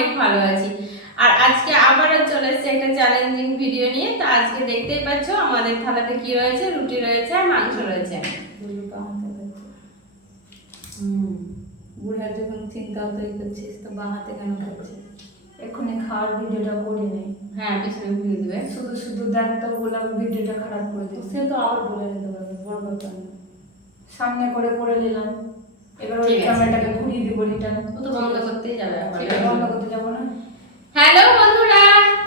অনেক ভালো আছি। আর আজকে আবারও চলে এসেছে একটা চ্যালেঞ্জিং ভিডিও নিয়ে। তো আজকে দেখতেই পাচ্ছ আমাদের থালাতে কি রয়েছে, রুটি রয়েছে আর মাংস রয়েছে। বুড়ার যখন চিন্তা তৈরি করছিস তো বাঁ হাতে কেন খাচ্ছে? এক্ষুনি খাওয়ার ভিডিওটা করে নেই। হ্যাঁ, পিছনে ঘুরিয়ে দেবে। শুধু শুধু দেখ তো বললাম ভিডিওটা খারাপ করে দিস, সে তো আবার বলে নিতে পারবে, বড় ব্যাপার না। সামনে করে নিলাম, এবার ওই ক্যামেরাটাকে ঘুরিয়ে দিব রিটার্ন। ও তো বন্ধ করতেই যাবে, বন্ধ করতে যাবো না। হ্যালো বন্ধুরা,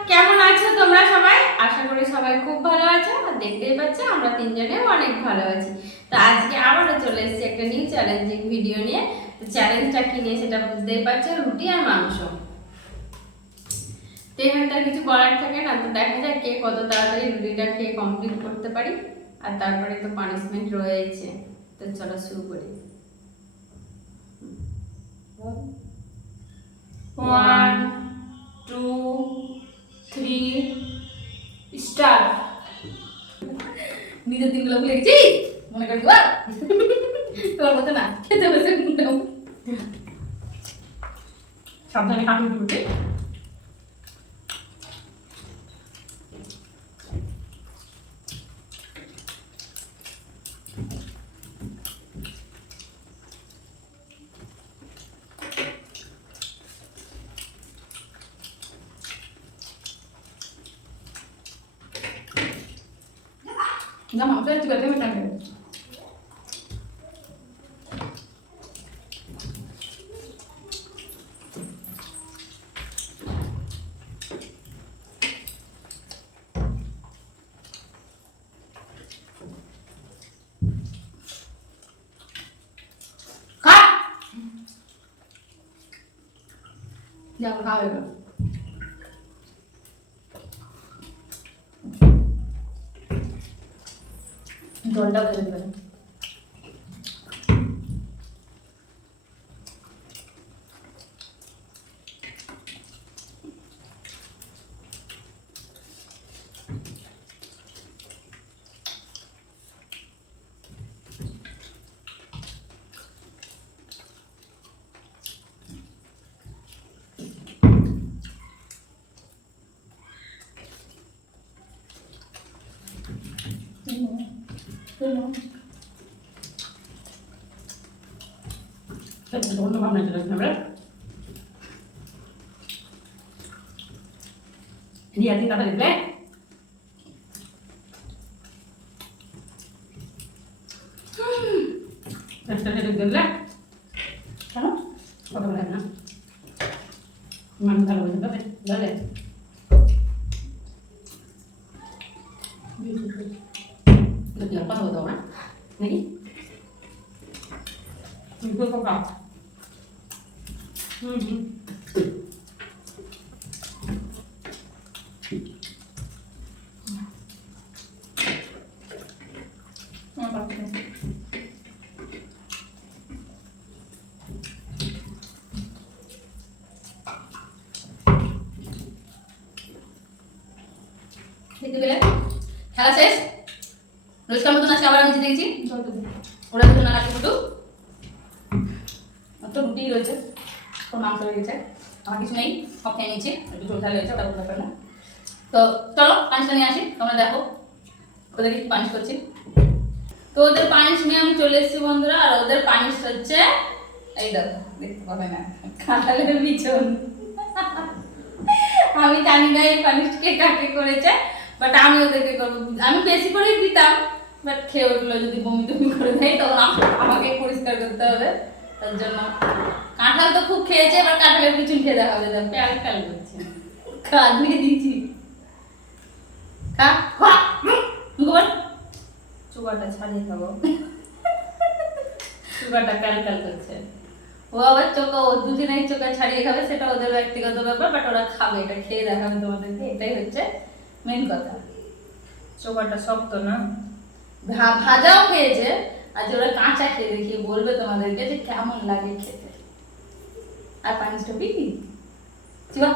কেমন আছো তোমরা সবাই? আশা করি সবাই খুব ভালো আছো। আর দেখতেই পাচ্ছ আমরা তিনজনে অনেক ভালো আছি। তো আজকে আবারও চলে এসেছি একটা নিউ চ্যালেঞ্জিং ভিডিও নিয়ে। তো চ্যালেঞ্জটা কি নিয়ে সেটা বুঝতেই পারছো, রুটি আর মাংস। তো এখানটার কিছু বলার থাকে না, তো দেখা যাক কে কত তাড়াতাড়ি রুটিটা খেয়ে কমপ্লিট করতে পারি। আর তারপরে তো পানিশমেন্ট রয়েছে। তো চলো শুরু করি। 1 2 3 স্টার্ট। নিজের দিনগুলো ভুলে গেছি মনে করি বা তোমার মতো না, খেতে বসে সাবধানে কাটি উঠে। না মাংস একটু বেটে মেটাবে। খা যাও খাওয়া গেল। জলটা ফেলে দেবেন। অন্য ভাবনা চলে আসবে। নিয়ে দিন তাড়াতাড়ি দিলে একটা সেটা দিলে কেন কত লাগে না মান ভালো হয়ে যাবে বলে দেখি আর কথা বলতে হবে না নাকি বিপুল কাকা দেখতে পেলে খেলা শেষ। রোজকার মতন আজকে আবার আমি জিতে গেছি। ওরা দুজন নাকি ফুটু তো রুটি রয়েছে, তোর মাংস হয়ে গেছে, আমার কিছু নেই, সব খেয়ে নিচ্ছি। একটু ঝোল ঝাল হয়েছে, ওটা কোনো ব্যাপার না। তো চলো পানিশটা নিয়ে আসি, তোমরা দেখো ওদেরকে কি পানিশ করছি। তো ওদের পানিশ নিয়ে আমি চলে এসেছি বন্ধুরা। আর ওদের পানিশ হচ্ছে এই দেখো, দেখতে পাবে না, কাঁঠালের বিছন। আমি জানি না এই পানিশকে কাকে করেছে, বাট আমি ওদেরকে করবো। আমি বেশি করেই দিতাম, বাট খেয়ে উঠলো যদি বমি টমি করে দেয় তখন আমাকে পরিষ্কার করতে হবে। তার জন্য কাঁঠাল তো খুব খেয়েছে, এবার কাঁঠালের বিছুন খেয়ে দেখা হবে। প্যাল প্যাল করছে, কাজ নিয়ে দিয়েছি। চুগাটা ছাড়িয়ে খাবো, চুগাটা প্যাল প্যাল করছে। ও আবার চোখা, ও দুদিনের চোখা ছাড়িয়ে খাবে, সেটা ওদের ব্যক্তিগত ব্যাপার, বাট ওরা খাবে, এটা খেয়ে দেখাবে তোমাদেরকে, এটাই হচ্ছে মেন কথা। চোখাটা শক্ত না, ভাজাও খেয়েছে, আজ ওরা কাঁচা খেয়ে দেখিয়ে বলবে তোমাদেরকে যে কেমন লাগে খেতে। আর পানি স্টপি কি চিবা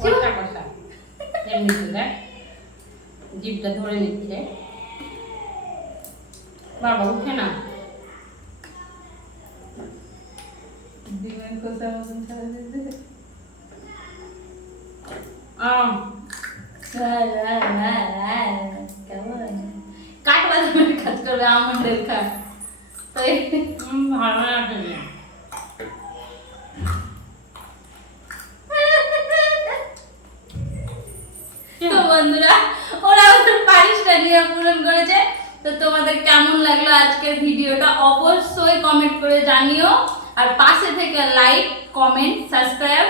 চিবা কষা এমনি দেখ জিভটা ধরে নিচ্ছে। বাবা উঠে না, ডিমের কষা মতন ছাড়া দিতে কেমন কাঠ বাদামের কাজ করবে, আমন্ডের কাঠ। তো ভালো লাগে না। তো বন্ধুরা, ওরা ওদের পারিশটা নিয়ে পূরণ করেছে। তো তোমাদের কেমন লাগলো আজকের ভিডিওটা অবশ্যই কমেন্ট করে জানিও, আর পাশে থেকে লাইক, কমেন্ট, সাবস্ক্রাইব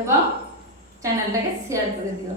এবং চ্যানেলটাকে শেয়ার করে দিও।